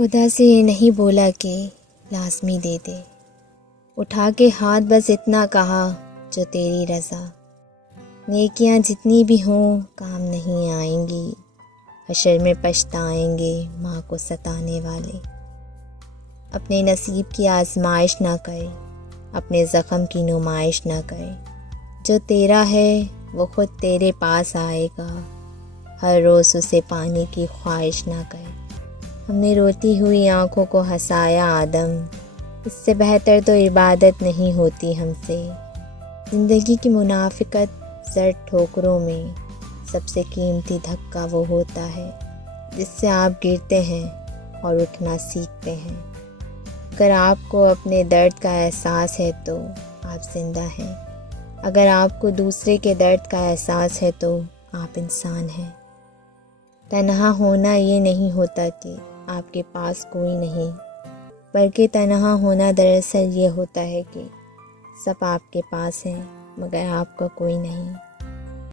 خدا سے یہ نہیں بولا کہ لازمی دے دے، اٹھا کے ہاتھ بس اتنا کہا جو تیری رضا۔ نیکیاں جتنی بھی ہوں کام نہیں آئیں گی، حشر میں پچھتائیں گے ماں کو ستانے والے۔ اپنے نصیب کی آزمائش نہ کر، اپنے زخم کی نمائش نہ کر، جو تیرا ہے وہ خود تیرے پاس آئے گا، ہر روز اسے پانے کی خواہش نہ کر۔ ہم نے روتی ہوئی آنکھوں کو ہنسایا آدم، اس سے بہتر تو عبادت نہیں ہوتی ہم سے۔ زندگی کی منافقت زر ٹھوکروں میں سب سے قیمتی دھکا وہ ہوتا ہے جس سے آپ گرتے ہیں اور اٹھنا سیکھتے ہیں۔ اگر آپ کو اپنے درد کا احساس ہے تو آپ زندہ ہیں، اگر آپ کو دوسرے کے درد کا احساس ہے تو آپ انسان ہیں۔ تنہا ہونا یہ نہیں ہوتا کہ آپ کے پاس کوئی نہیں، بلکہ تنہا ہونا دراصل یہ ہوتا ہے کہ سب آپ کے پاس ہیں مگر آپ کا کوئی نہیں۔